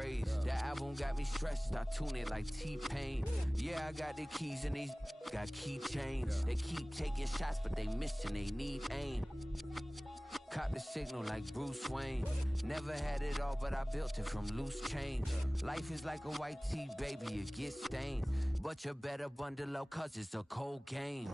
praise. That album got me stressed, I tune it like T-Pain. Yeah, I got the keys and these got keychains. They keep taking shots, but they missing, they need aim. Cop the signal like Bruce Wayne. Never had it all, but I built it from loose change. Life is like a white tee, baby, it gets stained. But you better bundle up, cause it's a cold game.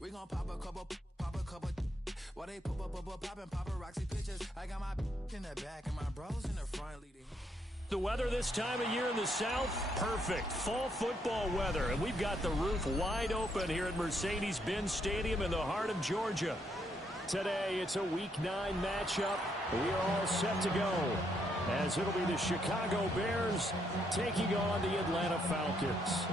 We gon' pop a couple. While they poppin' paparazzi pictures. I got my in the back and my bros in the front leading. The weather this time of year in the South, perfect. Fall football weather. And we've got the roof wide open here at Mercedes-Benz Stadium in the heart of Georgia. Today, it's a Week 9 matchup. We are all set to go, as it'll be the Chicago Bears taking on the Atlanta Falcons.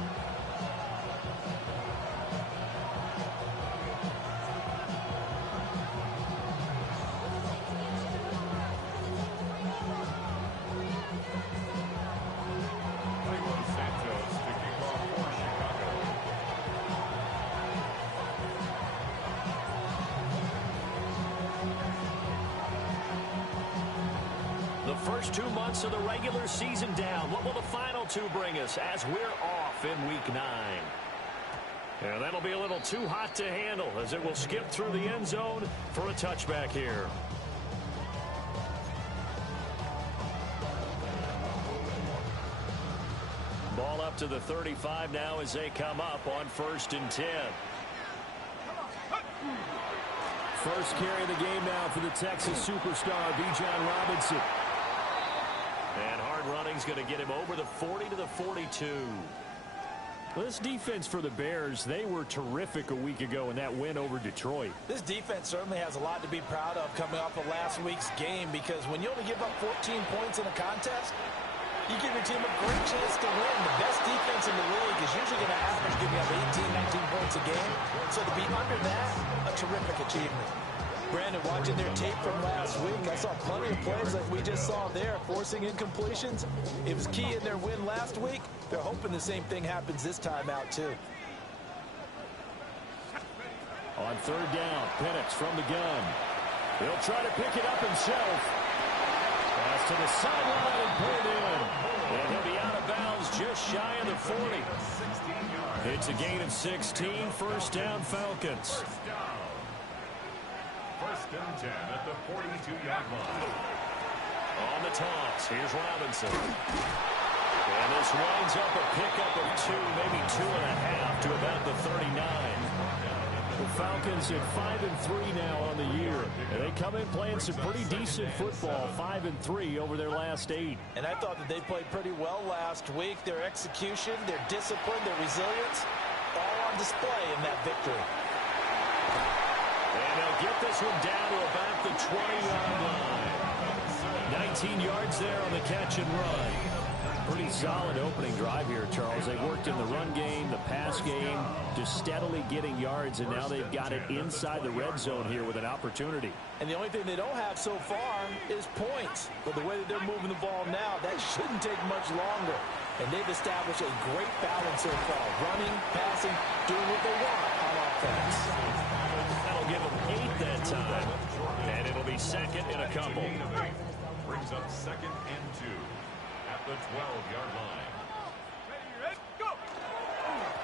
First 2 months of the regular season down. What will the final two bring us as we're off in Week 9? And that'll be a little too hot to handle as it will skip through the end zone for a touchback here. Ball up to the 35 now as they come up on 1st and 10. First carry of the game now for the Texas superstar, Bijan Robinson. And hard running's going to get him over the 40 to the 42. Well, this defense for the Bears, they were terrific a week ago in that win over Detroit. This defense certainly has a lot to be proud of coming off of last week's game, because when you only give up 14 points in a contest, you give your team a great chance to win. The best defense in the league is usually going to average giving up 18, 19 points a game. So to be under that, a terrific achievement. Brandon, watching their tape from last week, I saw plenty of plays like we just saw there, forcing incompletions. It was key in their win last week. They're hoping the same thing happens this time out, too. On 3rd down, Penix from the gun. He'll try to pick it up himself. Pass to the sideline and pulled in. And he'll be out of bounds just shy of the 40. It's a gain of 16, 1st down Falcons. 1st and 10 at the 42-yard line. On the toss, here's Robinson. And this winds up a pickup of 2, maybe 2.5 to about the 39. The Falcons at 5-3 now on the year. And they come in playing some pretty decent football, 5-3 over their last 8. And I thought that they played pretty well last week. Their execution, their discipline, their resilience, all on display in that victory. And they'll get this one down to about the 20-yard line. 19 yards there on the catch and run. Pretty solid opening drive here, Charles. They worked in the run game, the pass game, just steadily getting yards, and now they've got it inside the red zone here with an opportunity. And the only thing they don't have so far is points. But the way that they're moving the ball now, that shouldn't take much longer. And they've established a great balance so far. Running, passing, doing what they want on offense. That'll give them 8 that time. And it'll be second in a couple. Brings up 2nd and 2 at the 12-yard line.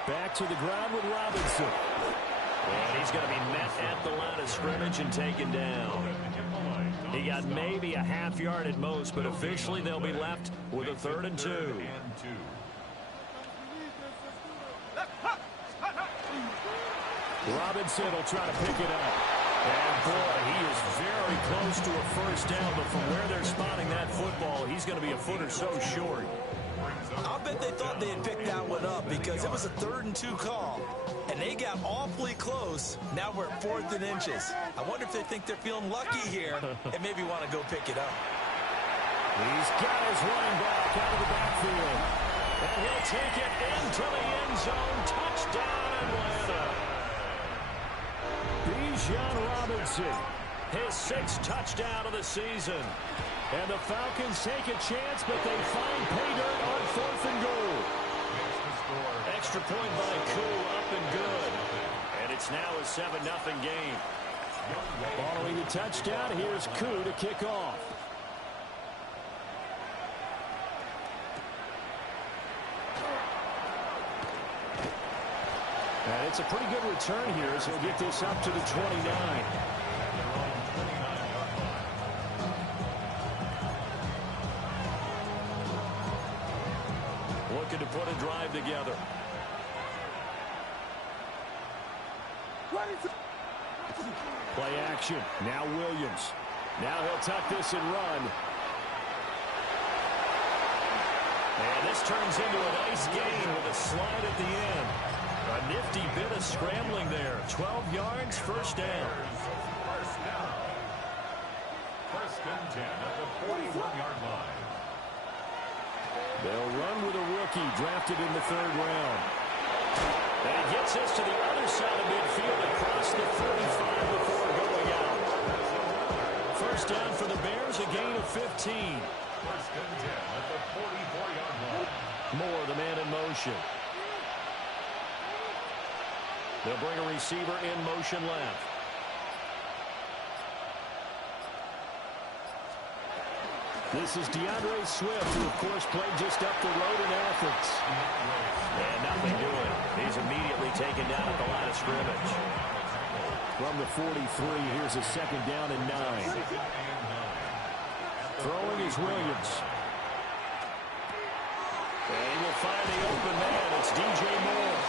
Back to the ground with Robinson. And he's going to be met at the line of scrimmage and taken down. He got maybe a half yard at most, but officially they'll be left with a 3rd and 2. Robinson will try to pick it up. And boy, he is very close to a first down, but from where they're spotting that football, he's going to be a foot or so short. I'll bet they thought they had picked that one up because it was a 3rd and 2 call, and they got awfully close. Now we're at 4th and inches. I wonder if they think they're feeling lucky here and maybe want to go pick it up. He's got his running back out of the backfield. And he'll take it into the end zone. Touchdown, Atlanta. Bijan Robinson, his 6th touchdown of the season. And the Falcons take a chance, but they find pay dirt on 4th and goal. Extra point by Koo, up and good. And it's now a 7-0 game. Following the touchdown, here's Koo to kick off. And it's a pretty good return here as he'll get this up to the 29. Looking to put a drive together. Play action. Now Williams. Now he'll tuck this and run. And this turns into a nice gain with a slide at the end. A nifty bit of scrambling there. 12 yards, first down. First and 10 at the 41-yard line. They'll run with a rookie drafted in the 3rd round. And he gets this to the other side of midfield across the 35 before going out. First down for the Bears, a gain of 15. First and 10 at the 44-yard line. Moore, the man in motion. They'll bring a receiver in motion left. This is DeAndre Swift, who, of course, played just up the road in Athens. And nothing doing. He's immediately taken down at the line of scrimmage. From the 43, here's a 2nd down and 9. Throwing is Williams. And he will find the open man. It's DJ Moore.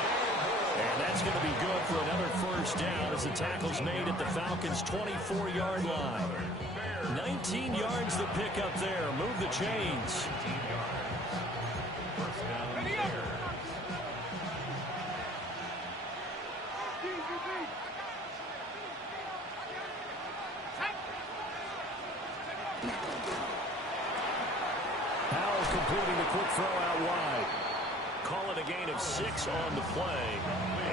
And that's going to be good for another first down as the tackle's made at the Falcons' 24-yard line. 19 yards to pick up there. Move the chains. Powell completing the quick throw out wide. Call it a gain of 6 on the play,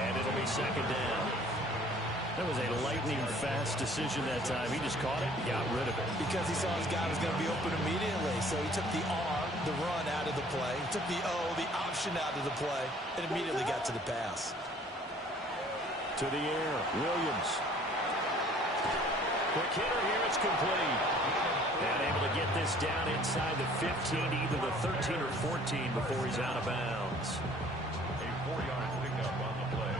and it'll be 2nd down. That was a lightning-fast decision that time. He just caught it, got rid of it. Because he saw his guy was going to be open immediately, so he took the R, the run, out of the play. He took the O, the option, out of the play, and immediately got to the pass. To the air, Williams. Quick hitter here, it's complete. And able to get this down inside the 15, either the 13 or 14 before he's out of bounds. A 4-yard pickup on the play.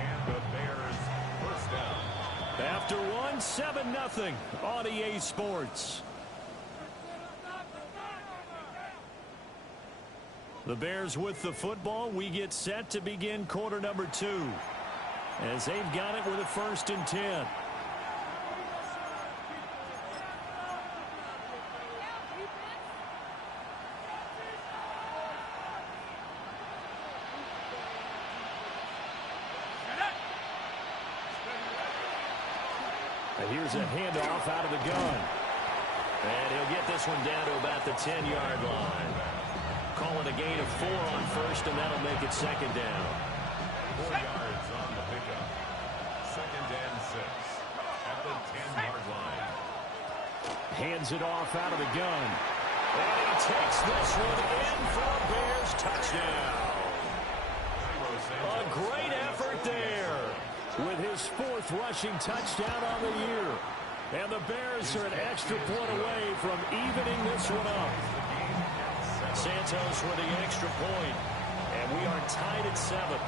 And the Bears first down. After one, 7-0 on EA Sports. The Bears with the football. We get set to begin quarter number 2. As they've got it with a 1st and 10. And here's a handoff out of the gun. And he'll get this one down to about the 10-yard line. Call it a gain of 4 on first, and that'll make it second down. 4 yards on the pickup. Second and 6 at the 10-yard line. Hands it off out of the gun. And he takes this one in for a Bears touchdown. A great effort there with his 4th rushing touchdown on the year. And the Bears are an extra point away from evening this one up. Santos with the extra point. And we are tied at 7.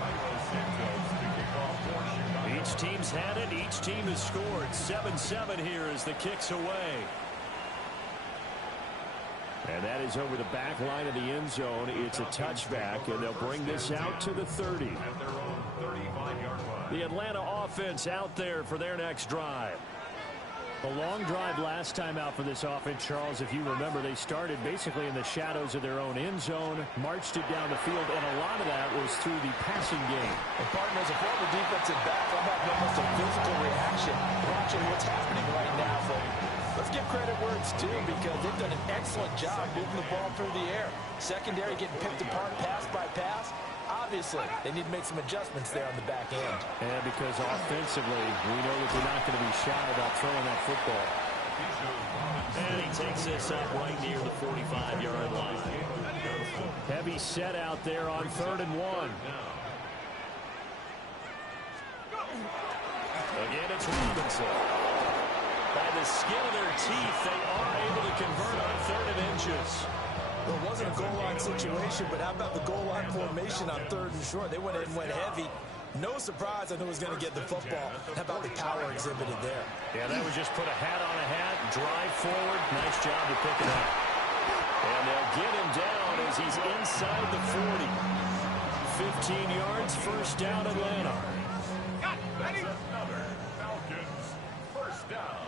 Each team's had it. Each team has scored. 7-7 here as the kick's away. And that is over the back line of the end zone. It's a touchback, and they'll bring this out to the 30. The Atlanta offense out there for their next drive. A long drive last time out for this offense, Charles. If you remember, they started basically in the shadows of their own end zone, marched it down the field, and a lot of that was through the passing game. And partner, as a former defensive back, I'm having almost a physical reaction watching what's happening right now. So let's give credit where it's due because they've done an excellent job moving the ball through the air. Secondary getting picked apart pass by pass. Obviously, they need to make some adjustments there on the back end. And because offensively, we know that they're not going to be shy about throwing that football. And he takes this up right near the 45-yard line. Heavy set out there on 3rd and 1. Again, it's Robinson. By the skin of their teeth, they are able to convert on 3rd and inches. Well, it wasn't a goal line situation, but how about the goal line formation on 3rd and short? They went in and went heavy. No surprise on who was going to get the football. How about the power exhibited there? Yeah, that was just put a hat on a hat, drive forward. Nice job to pick it up. And they'll get him down as he's inside the 40. 15 yards, first down Atlanta. That's another Falcons first down.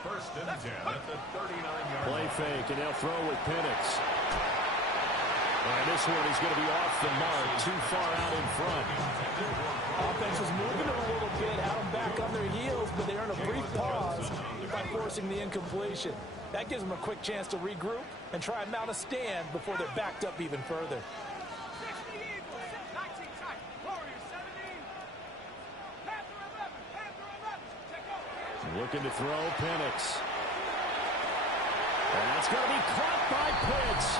First and 10 at the 39-yard Play line. fake, and they'll throw with Penix. And this one is going to be off the mark, too far out in front. Offense was moving it a little bit, had them back on their heels, but they earned a brief pause by forcing the incompletion. That gives them a quick chance to regroup and try and mount a stand before they're backed up even further. Looking to throw, Penix. And that's going to be caught by Pitts.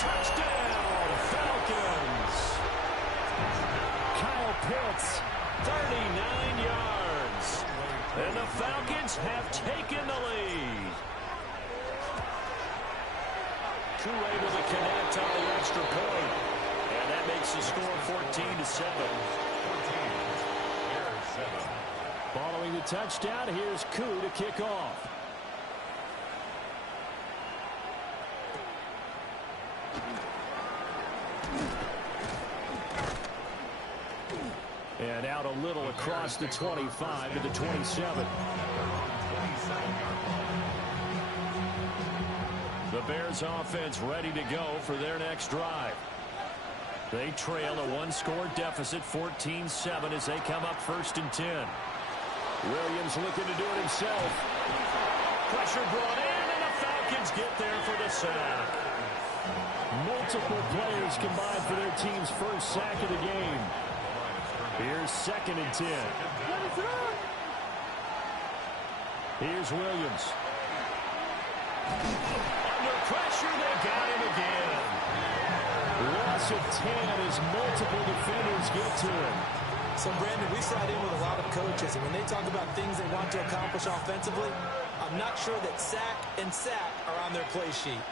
Touchdown, Falcons. Kyle Pitts, 39 yards. And the Falcons have taken the lead. Koo able to connect on the extra point. And that makes the score 14-7. Following the touchdown, here's Koo to kick off. And out a little across the 25 to the 27. The Bears offense ready to go for their next drive. They trail a one-score deficit, 14-7, as they come up 1st and 10. Williams looking to do it himself. Pressure brought in, and the Falcons get there for the sack. Multiple players combined for their team's first sack of the game. Here's 2nd and 10. Here's Williams. Under pressure, they got him again. Loss of 10 as multiple defenders get to him. So, Brandon, we sat in with a lot of coaches, and when they talk about things they want to accomplish offensively, I'm not sure that sack and sack are on their play sheet.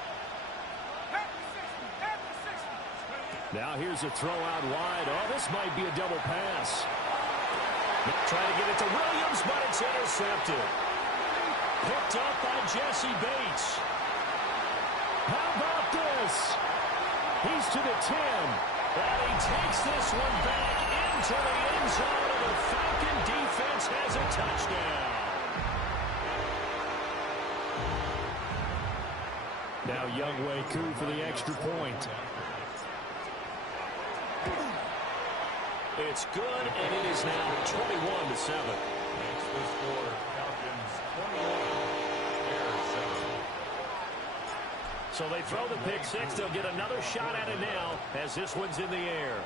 Now here's a throw out wide. Oh, this might be a double pass. Trying to get it to Williams, but it's intercepted. Picked up by Jesse Bates. How about this? He's to the 10. And he takes this one back into the end zone, and the Falcon defense has a touchdown. Now Younghoe Koo for the extra point. It's good, and it is now 21-7. Makes the score Falcons 21, Bears 7. So they throw the pick six. They'll get another shot at it now as this one's in the air.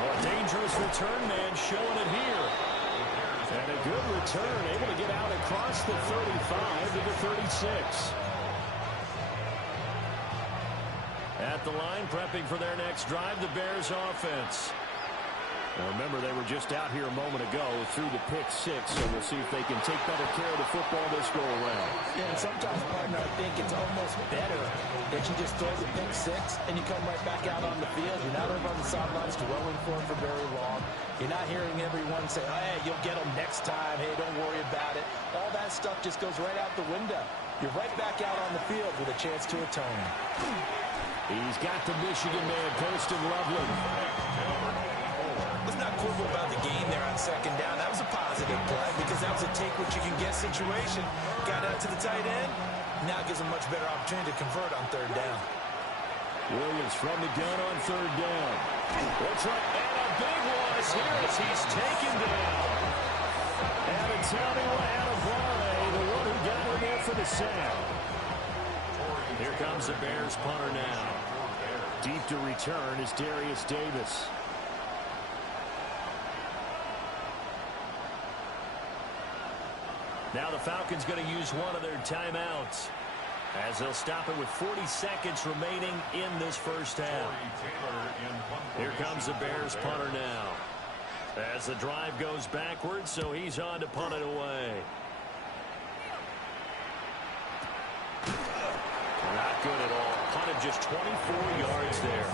Well, a dangerous return man showing it here. And a good return, able to get out across the 35 to the 36. At the line, prepping for their next drive, the Bears offense. Now remember, they were just out here a moment ago through the pick six, so we'll see if they can take better care of the football this go-around. Yeah, and sometimes, partner, I think it's almost better that you just throw the pick six and you come right back out on the field. You're not over on the sidelines dwelling for it for very long. You're not hearing everyone say, oh, hey, you'll get them next time. Hey, don't worry about it. All that stuff just goes right out the window. You're right back out on the field with a chance to atone. He's got the Michigan man, Colston Loveland. Let's not quibble about the game there on second down. That was a positive play because that was a take-what-you-can-get situation. Got out to the tight end. Now gives him much better opportunity to convert on third down. Williams from the gun on third down. Looks like, and a big one is here as he's taken down. And Tommy Adebawore, the one who got in there for the sack. Here comes the Bears punter now. Deep to return is Darius Davis. Now the Falcons going to use one of their timeouts as they'll stop it with 40 seconds remaining in this first half. Here comes the Bears punter now as the drive goes backwards, so he's on to punt it away. Not good at all. Punted just 24 yards there.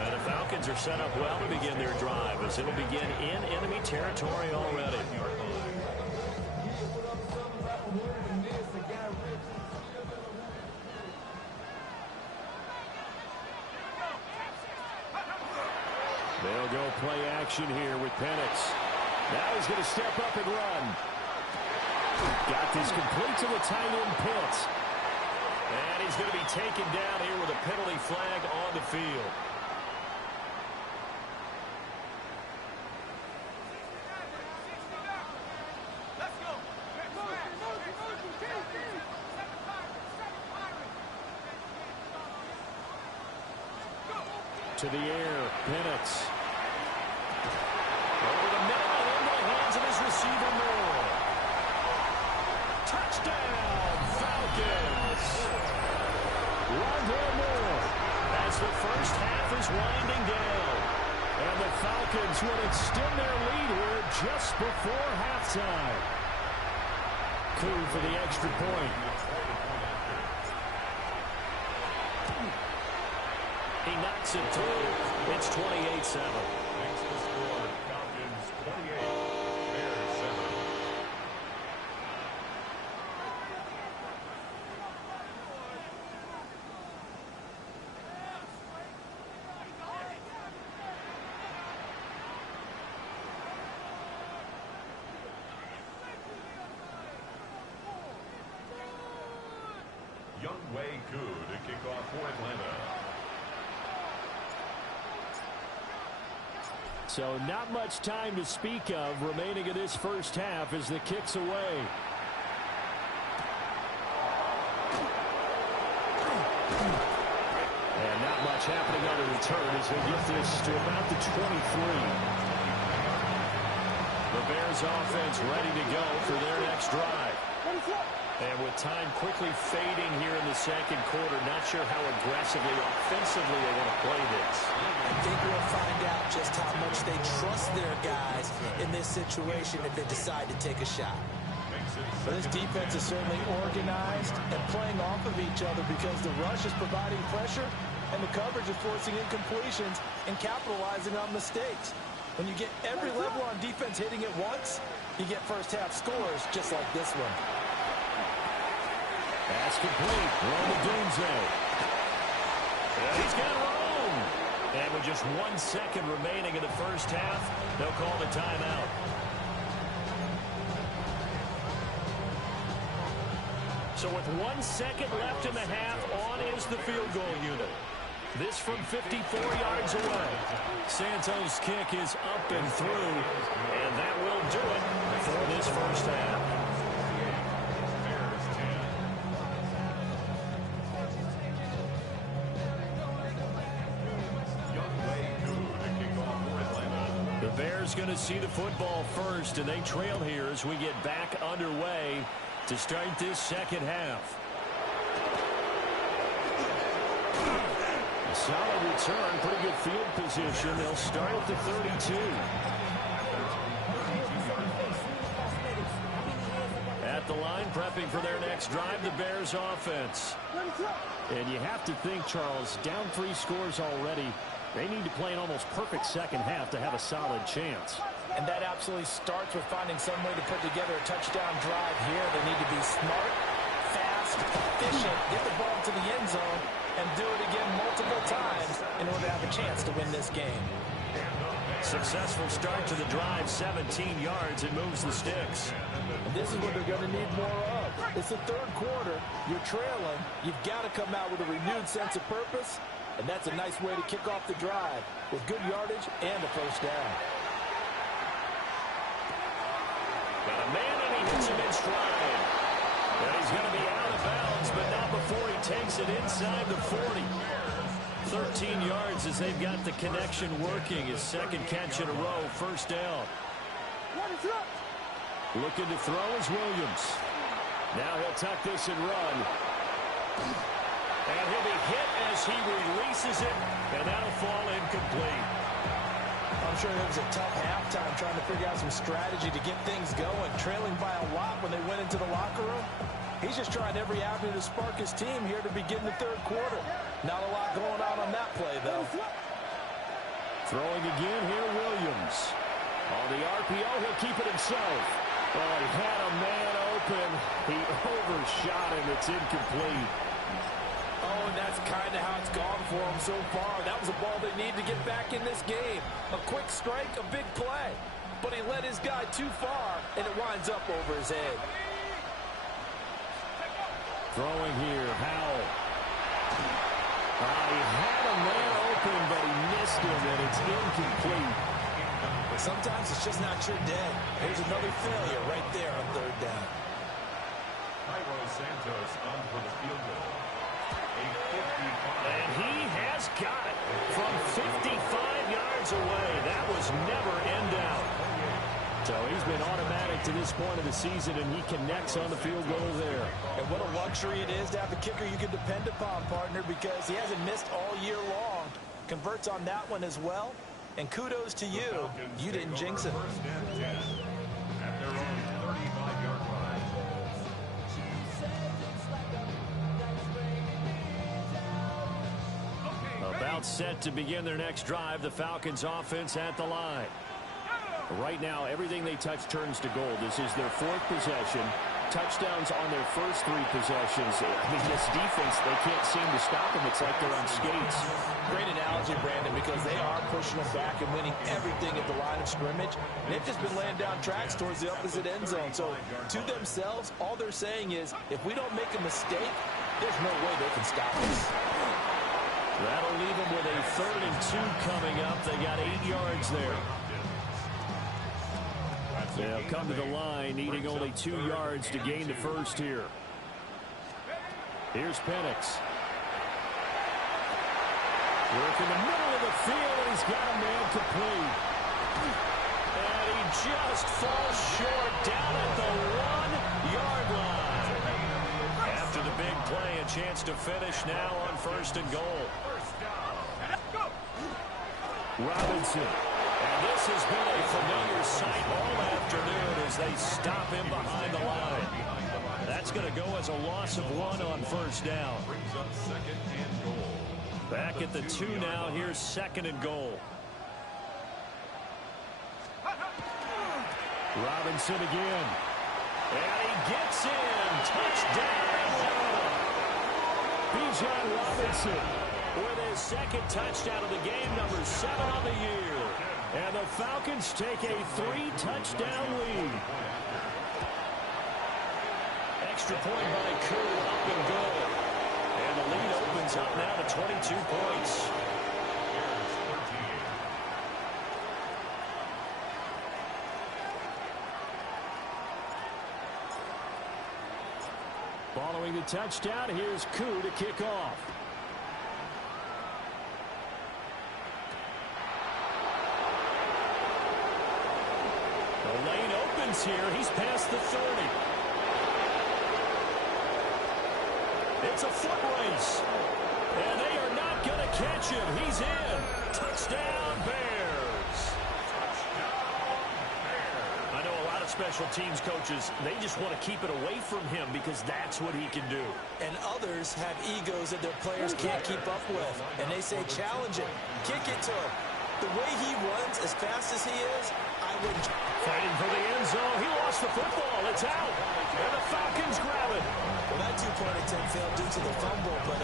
And the Falcons are set up well to begin their drive as it'll begin in enemy territory already. They'll go play action here with Penix. Now he's going to step up and run. Got this complete to the tight end Pitts. And he's going to be taken down here with a penalty flag on the field. To the air, Penix. Over the middle and into the hands of his receiver, Moore. Touchdown, Falcons! Rondale Moore as the first half is winding down. And the Falcons will extend their lead here just before halftime. Coup for the extra point. He knocks it through. It's 28-7. Makes the score Falcons 28, Bears 7. Younghoe Koo to kick off for Atlanta. So not much time to speak of remaining in this first half as the kick's away. And not much happening on the return as they get this to about the 23. The Bears offense ready to go for their next drive. And with time quickly fading here in the second quarter, not sure how aggressively, offensively they want to play this. I think we'll find out just how much they trust their guys in this situation if they decide to take a shot. But this defense is certainly organized and playing off of each other because the rush is providing pressure and the coverage is forcing incompletions and capitalizing on mistakes. When you get every level on defense hitting at once, you get first half scores just like this one. Pass complete. Rome Odunze. He's got Rome. And with just 1 second remaining in the first half, they'll call the timeout. So with 1 second left in the half, on is the field goal unit. This from 54 yards away. Santos' kick is up and through, and that will do it for this first half. Bears going to see the football first, and they trail here as we get back underway to start this second half. A solid return, pretty good field position. They'll start at the 32. At the line, prepping for their next drive, the Bears offense. And you have to think, Charles, down 3 scores already. They need to play an almost perfect second half to have a solid chance. And that absolutely starts with finding some way to put together a touchdown drive here. They need to be smart, fast, efficient, get the ball to the end zone, and do it again multiple times in order to have a chance to win this game. Successful start to the drive, 17 yards, and moves the sticks. And this is what they're going to need more of. It's the third quarter. You're trailing. You've got to come out with a renewed sense of purpose, and that's a nice way to kick off the drive with good yardage and a first down. Got a man, and he hits him in stride. And he's going to be out of bounds, but not before he takes it inside the 40. 13 yards as they've got the connection working. His second catch in a row, first down. Looking to throw is Williams. Now he'll tuck this and run. And he'll be hit as he releases it, and that'll fall incomplete. I'm sure it was a tough halftime trying to figure out some strategy to get things going, trailing by a lot when they went into the locker room. He's just trying every avenue to spark his team here to begin the third quarter. Not a lot going on that play, though. Throwing again here, Williams. On the RPO, he'll keep it himself. Oh, he had a man open. He overshot him. It's incomplete. Oh, and that's kind of how it's gone for him so far. That was a ball they need to get back in this game. A quick strike, a big play. But he led his guy too far, and it winds up over his head. Throwing here, Howell. He had a man open, but he missed him, and it's incomplete. Sometimes it's just not your day. Here's another failure right there on third down. Cairo Santos on for the field goal. And he has got it from 55 yards away. That was never in doubt. So he's been automatic to this point of the season, and he connects on the field goal there. And what a luxury it is to have a kicker you can depend upon, partner, because he hasn't missed all year long. Converts on that one as well. And kudos to you. You didn't jinx it. First and 10 at their own 35-yard line. About set to begin their next drive, the Falcons offense at the line. Right now, everything they touch turns to gold. This is their 4th possession. Touchdowns on their first 3 possessions. I mean, this defense, they can't seem to stop them. It's like they're on skates. Great analogy, Brandon, because they are pushing them back and winning everything at the line of scrimmage. They've just been laying down tracks towards the opposite end zone. So, to themselves, all they're saying is, if we don't make a mistake, there's no way they can stop us. That'll leave them with a 3rd and 2 coming up. They got 8 yards there. They'll come to the line, needing only 2 yards to gain the first here. Here's Penix. Work in the middle of the field, and he's got a man complete. And he just falls short down at the 1-yard line. After the big play, a chance to finish now on 1st and goal. Robinson. And this has been a familiar sight all afternoon as they stop him behind the line. That's going to go as a loss of 1 on 1st down. Brings up 2nd and goal. Back at the 2 now. Here's 2nd and goal. Robinson again. And he gets in. Touchdown, Atlanta. Bijan Robinson with his 2nd touchdown of the game, number 7 on the year. And the Falcons take a 3-touchdown lead. Extra point by Koo, up and good. And the lead opens up now to 22 points. Following the touchdown, here's Koo to kick off. The lane opens here. He's past the 30. It's a foot race. And they are not going to catch him. He's in. Touchdown, Bears. I know a lot of special teams coaches, they just want to keep it away from him because that's what he can do. And others have egos that their players can't keep up with. And they say, challenge it. Kick it to him. The way he runs as fast as he is, I wouldn't. Fighting for the end zone. He lost the football. It's out. And the Falcons grab it. Well, that two-point attempt failed due to the fumble, but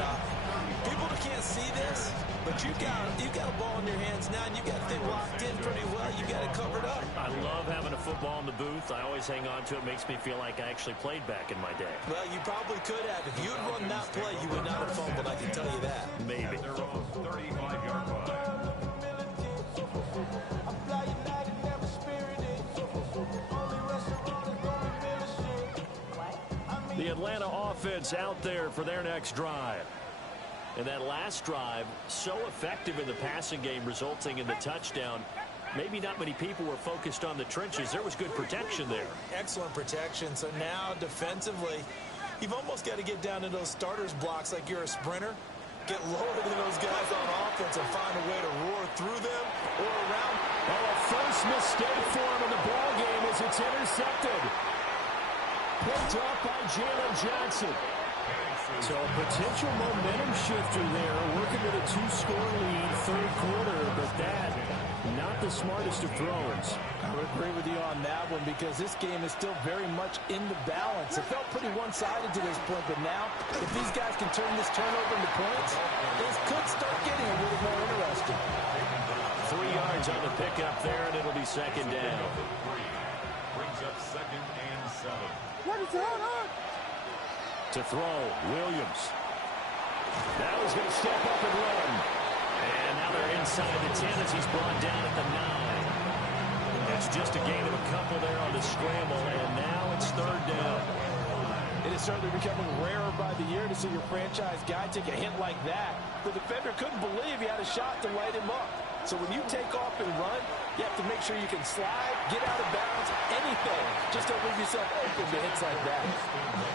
people that can't see this, but you got a ball in your hands now, and you got it locked in pretty well. You got it covered up. I love having a football in the booth. I always hang on to it. Makes me feel like I actually played back in my day. Well, you probably could have. If you had run that play, you would not have fumbled, I can tell you that. Maybe. Their own 35-yard line. The Atlanta offense out there for their next drive. And that last drive, so effective in the passing game, resulting in the touchdown. Maybe not many people were focused on the trenches. There was good protection there. Excellent protection. So now, defensively, you've almost got to get down to those starters blocks like you're a sprinter. Get lower than those guys on offense and find a way to roar through them or around. Oh, a first mistake for him in the ball game as it's intercepted. Picked up by Jalen Johnson. So a potential momentum shifter there, working with a 2-score lead, third quarter, but that, not the smartest of throws. I would agree with you on that one because this game is still very much in the balance. It felt pretty one-sided to this point, but now, if these guys can turn this turnover into points, things could start getting a little more interesting. 3 yards on the pickup there, and it'll be second down. Brings up 2nd and 7. What is going on? To throw, Williams. Now he's going to step up and run. And now they're inside the 10 as he's brought down at the 9. It's just a gain of a couple there on the scramble, and now it's third down. It is certainly becoming rarer by the year to see your franchise guy take a hit like that. The defender couldn't believe he had a shot to light him up. So when you take off and run, you have to make sure you can slide, get out of bounds, anything. Just don't leave yourself open to hits like that.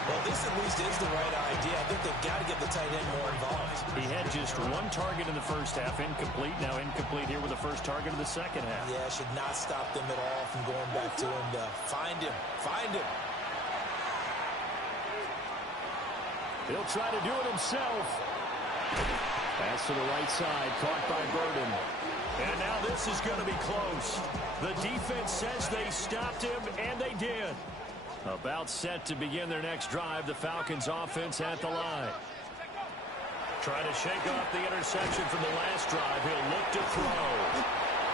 Well, this at least is the right idea. I think they've got to get the tight end more involved. He had just one target in the first half, incomplete. Now incomplete here with the first target of the second half. Yeah, should not stop them at all from going back to him to find him. Find him. He'll try to do it himself. Pass to the right side, caught by Burden. And now this is going to be close. The defense says they stopped him, and they did. About set to begin their next drive, the Falcons offense at the line. Trying to shake off the interception from the last drive. He'll look to throw.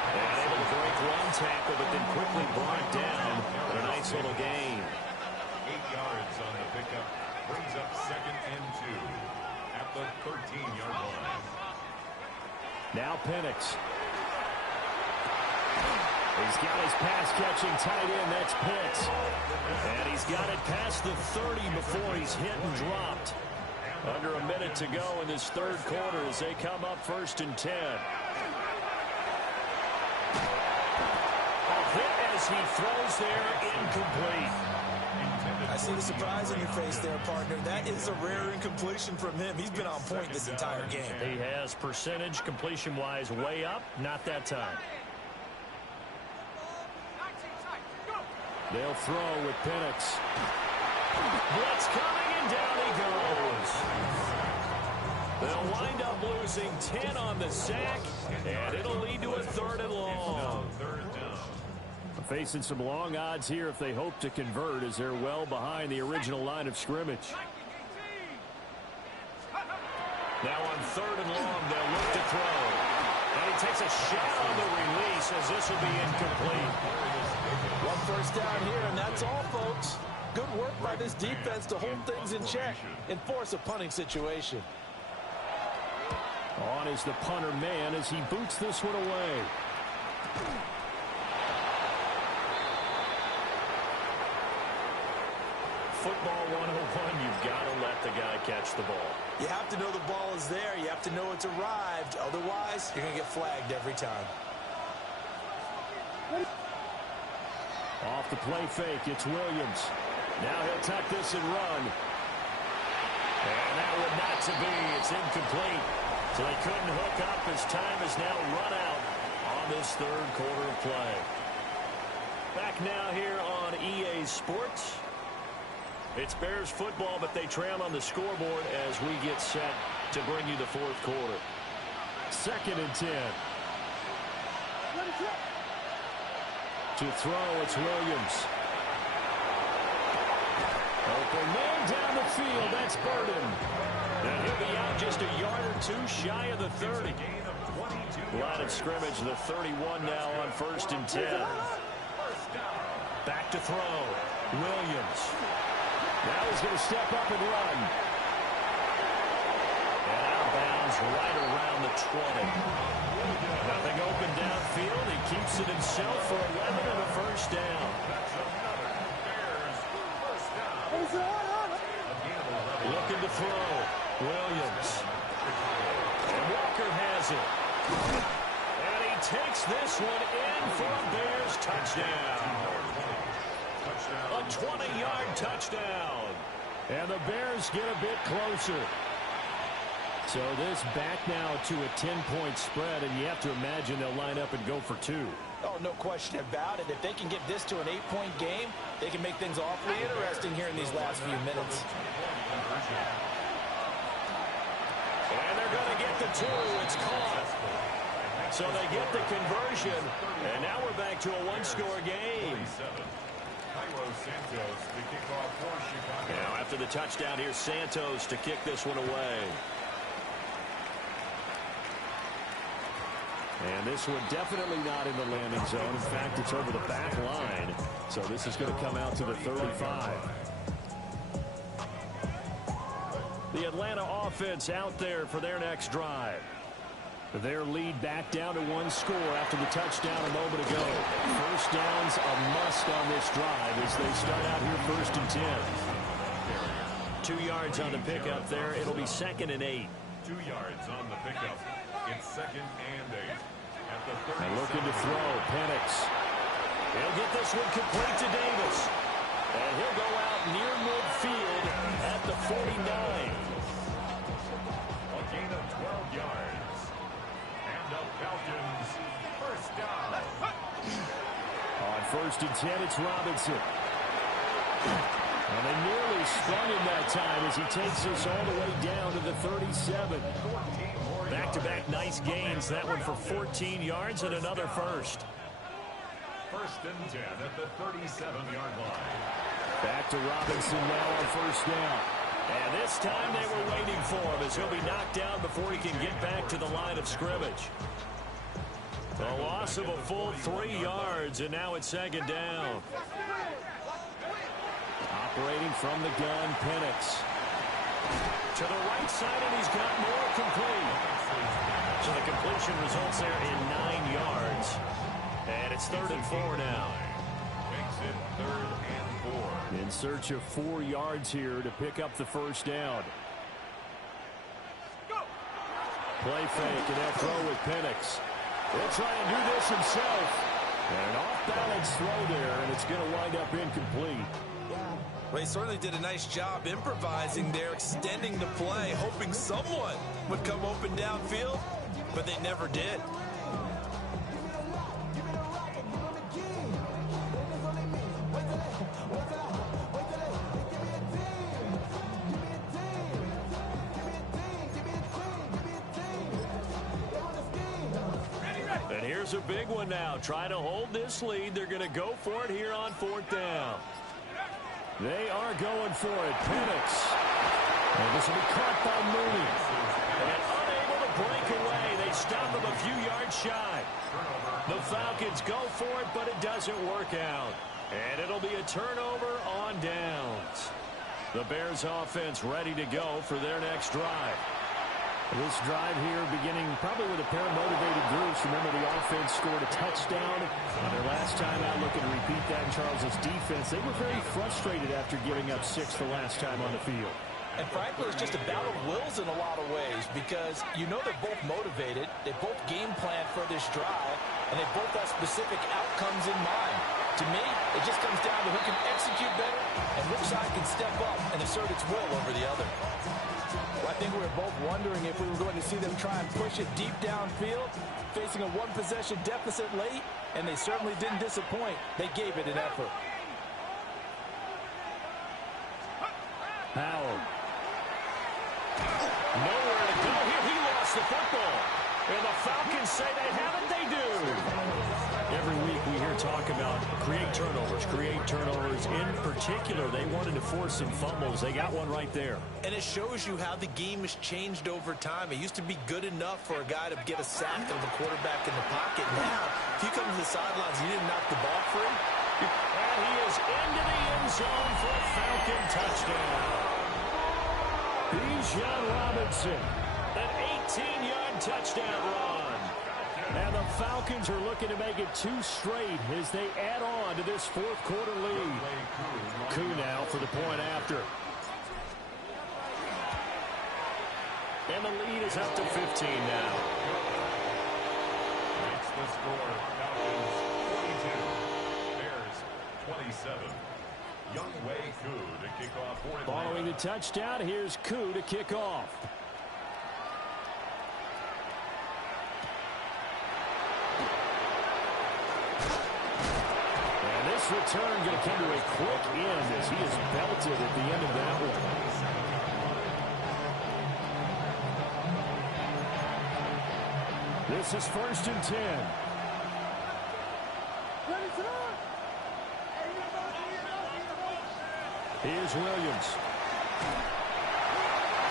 And able to break one tackle, but then quickly brought down. But a nice little gain. 8 yards on the pickup. Brings up 2nd and 2 at the 13-yard line. Now Penix. He's got his pass-catching tight end. That's Pitts. And he's got it past the 30 before he's hit and dropped. Under a minute to go in this third quarter as they come up 1st and 10. A hit as he throws there, incomplete. I see the surprise on your face there, partner. That is a rare incompletion from him. He's been on point this entire game. He has percentage completion-wise way up. Not that time. They'll throw with Penix. Blitz coming, and down he goes. They'll wind up losing 10 on the sack, and it'll lead to a 3rd and long. Facing some long odds here if they hope to convert as they're well behind the original line of scrimmage. Now on 3rd and long, they'll look to throw. And he takes a shot on the release as this will be incomplete. One first down here, and that's all, folks. Good work by this defense to hold things in check and force a punting situation. On is the punter man as he boots this one away. Football 101, you've got to let the guy catch the ball. You have to know the ball is there. You have to know it's arrived. Otherwise, you're going to get flagged every time. Off the play fake, it's Williams. Now he'll tuck this and run. And that would not to be. It's incomplete. So they couldn't hook up as time has now run out on this third quarter of play. Back now here on EA Sports. It's Bears football, but they trail on the scoreboard as we get set to bring you the fourth quarter. 2nd and 10. To throw, it's Williams. Open man down the field. That's Burden. And he'll be out just a yard or two shy of the 30. Line of scrimmage, the 31 now on 1st and 10. Back to throw. Williams. Now he's going to step up and run. And out of bounds right around the 20. Nothing open downfield. He keeps it himself for 11 and a first down. Looking to throw. Williams. And Walker has it. And he takes this one in for a Bears touchdown. A 20-yard touchdown. And the Bears get a bit closer. So this back now to a 10-point spread, and you have to imagine they'll line up and go for 2. Oh, no question about it. If they can get this to an 8-point game, they can make things awfully interesting here in these last few minutes. And they're going to get the 2. It's caught. So they get the conversion, and now we're back to a one-score game. Now after the touchdown, here's Santos to kick this one away. And this one definitely not in the landing zone. In fact, it's over the back line. So this is going to come out to the 35. The Atlanta offense out there for their next drive. Their lead back down to 1 score after the touchdown a moment ago. First down's a must on this drive as they start out here 1st and 10. 2 yards on the pickup there. It'll be 2nd and 8. 2 yards on the pickup. It's 2nd and 8. And looking to throw, Penix. He'll get this one complete to Davis. And he'll go out near midfield at the 49. A gain of 12 yards. And the Falcons first down. On 1st and 10, it's Robinson. And they nearly sprung him that time as he takes this all the way down to the 37. Back-to-back nice gains. That one for 14 yards and another first. 1st and 10 at the 37-yard line. Back to Robinson now on 1st down. And this time they were waiting for him as he'll be knocked down before he can get back to the line of scrimmage. A loss of a full 3 yards, and now it's 2nd down. Operating from the gun, Penix. To the right side, and he's got more complete. So the completion results there in 9 yards. And it's 3rd and 4 now. Makes it 3rd and 4. In search of 4 yards here to pick up the first down. Play fake, and they'll throw with Penix. He'll try and do this himself. And an off-balance throw there, and it's going to wind up incomplete. Well, he certainly did a nice job improvising there, extending the play, hoping someone would come open downfield, but they never did. And here's a big one now. Try to hold this lead. They're going to go for it here on 4th down. They are going for it. Penix. And this will be caught by Mooney. And unable to break away. They stop him a few yards shy. The Falcons go for it, but it doesn't work out. And it'll be a turnover on downs. The Bears offense ready to go for their next drive. This drive here beginning probably with a pair of motivated groups. Remember, the offense scored a touchdown on their last time out. Looking to repeat that in Charles' defense. They were very frustrated after giving up 6 the last time on the field. And frankly, it's just a battle of wills in a lot of ways because you know they're both motivated. They both game plan for this drive, and they both have specific outcomes in mind. To me, it just comes down to who can execute better and which side can step up and assert its will over the other. Well, I think we were both wondering if we were going to see them try and push it deep downfield, facing a one-possession deficit late, and they certainly didn't disappoint. They gave it an effort. Howell. Nowhere to go here. He lost the football. And the Falcons say they have it. They do. Every week we hear talk about create turnovers. In particular, they wanted to force some fumbles. They got one right there. And it shows you how the game has changed over time. It used to be good enough for a guy to get a sack of the quarterback in the pocket. Now, if you come to the sidelines and you didn't knock the ball free. And he is into the end zone for a Falcon touchdown. Bijan Robinson, an 18-yard touchdown run. And the Falcons are looking to make it 2 straight as they add on to this fourth quarter lead. Koo now for the point after. And the lead is up to 15 now. Makes the score. Falcons 42. Bears 27. Younghoe Koo to kick off for Atlanta. Following the touchdown, here's Koo to kick off. And this return going to come to a quick end as he is belted at the end of that one. This is 1st and 10. Here's Williams.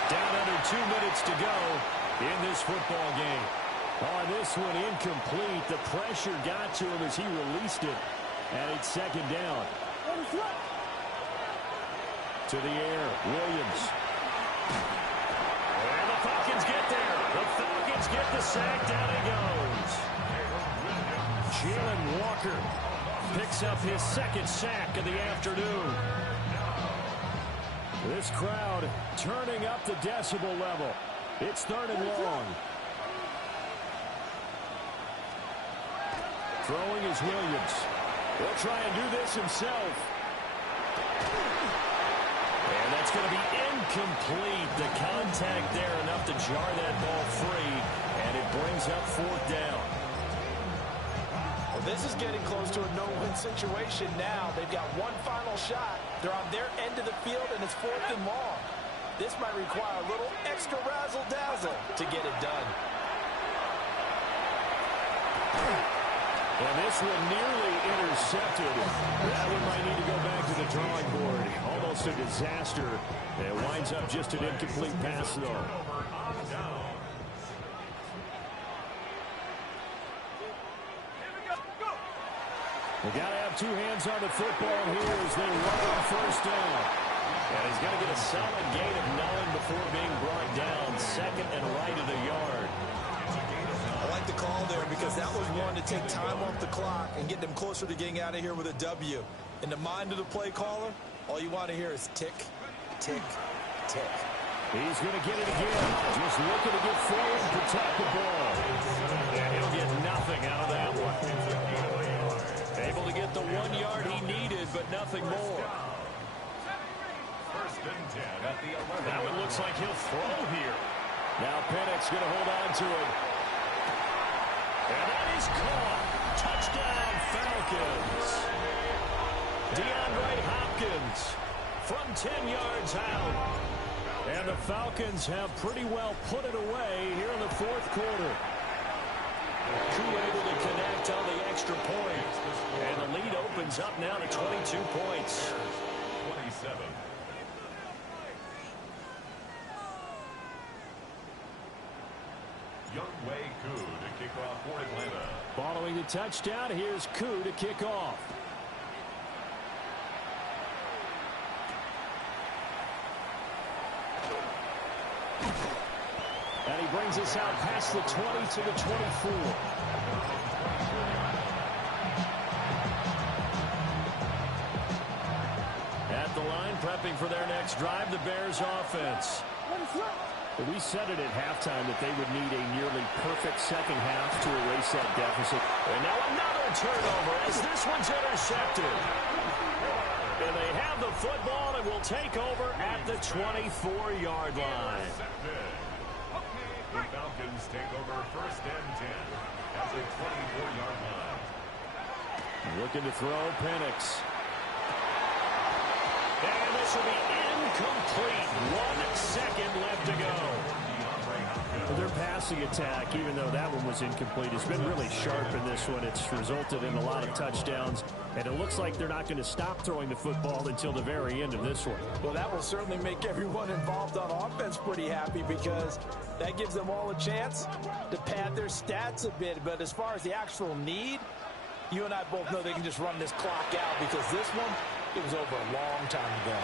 Down under 2 minutes to go in this football game. On this one, incomplete. The pressure got to him as he released it. And it's 2nd down. To the air, Williams. And the Falcons get there. The Falcons get the sack. Down he goes. Jalen Walker picks up his 2nd sack of the afternoon. This crowd turning up the decibel level. It's 3rd and long. Throwing is Williams. He'll try and do this himself. And that's going to be incomplete. The contact there enough to jar that ball free. And it brings up 4th down. Well, this is getting close to a no-win situation now. They've got one final shot. They're on their end of the field, and it's 4th and long. This might require a little extra razzle-dazzle to get it done. And this one nearly intercepted. That one might need to go back to the drawing board. Almost a disaster. It winds up just an incomplete pass, though. They got to have 2 hands on the football here as they run on 1st down. And he's going to get a solid gain of 9 before being brought down. 2nd and right of the yard. I like the call there because that was one to take time off the clock and get them closer to getting out of here with a W. In the mind of the play caller, all you want to hear is tick, tick, tick. He's going to get it again. Just looking to get forward and protect the ball. And he'll get nothing out of that one. Able to get the 1 yard he needed, but nothing more. 1st and 10 at the 11. That one looks like he'll throw here. Now Pennick's going to hold on to it. And that is caught. Touchdown, Falcons. DeAndre Hopkins from 10 yards out. And the Falcons have pretty well put it away here in the 4th quarter. Koo able to connect on the extra point. And the lead opens up now to 22 points. 27. Younghoe Koo to kick off for Atlanta. Following the touchdown, here's Koo to kick off. And he brings us out past the 20 to the 24. At the line, prepping for their next drive, the Bears offense. Well, we said it at halftime that they would need a nearly perfect second half to erase that deficit. And now another turnover as this one's intercepted. And they have the football and will take over at the 24-yard line. The Falcons take over 1st and 10 at the 24-yard line. Looking to throw, Penix. And this will be incomplete. 1 second left to go. Their passing attack, even though that one was incomplete, has been really sharp in this one. It's resulted in a lot of touchdowns, and it looks like they're not going to stop throwing the football until the very end of this one. Well, that will certainly make everyone involved on offense pretty happy because that gives them all a chance to pad their stats a bit. But as far as the actual need, you and I both know they can just run this clock out because this one, it was over a long time ago.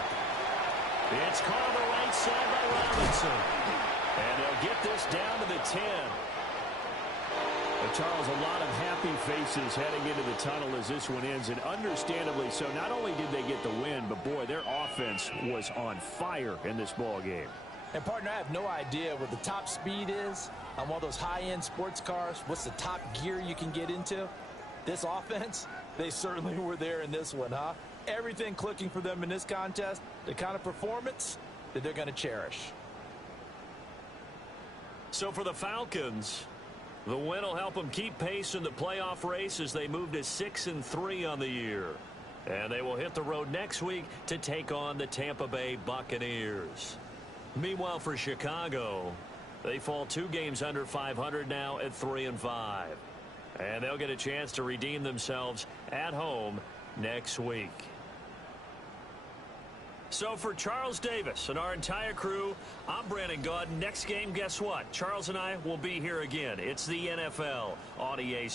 It's called the right side by Robinson. And they'll get this down to the 10. But Charles, a lot of happy faces heading into the tunnel as this one ends, and understandably so. Not only did they get the win, but boy, their offense was on fire in this ball game. And partner, I have no idea what the top speed is on one of those high-end sports cars. What's the top gear you can get into? This offense, they certainly were there in this one, huh? Everything clicking for them in this contest, the kind of performance that they're going to cherish. So for the Falcons, the win will help them keep pace in the playoff race as they move to 6-3 on the year. And they will hit the road next week to take on the Tampa Bay Buccaneers. Meanwhile, for Chicago, they fall 2 games under 500 now at 3-5. And they'll get a chance to redeem themselves at home next week. So for Charles Davis and our entire crew, I'm Brandon Gaudin. Next game, guess what? Charles and I will be here again. It's the NFL on EA.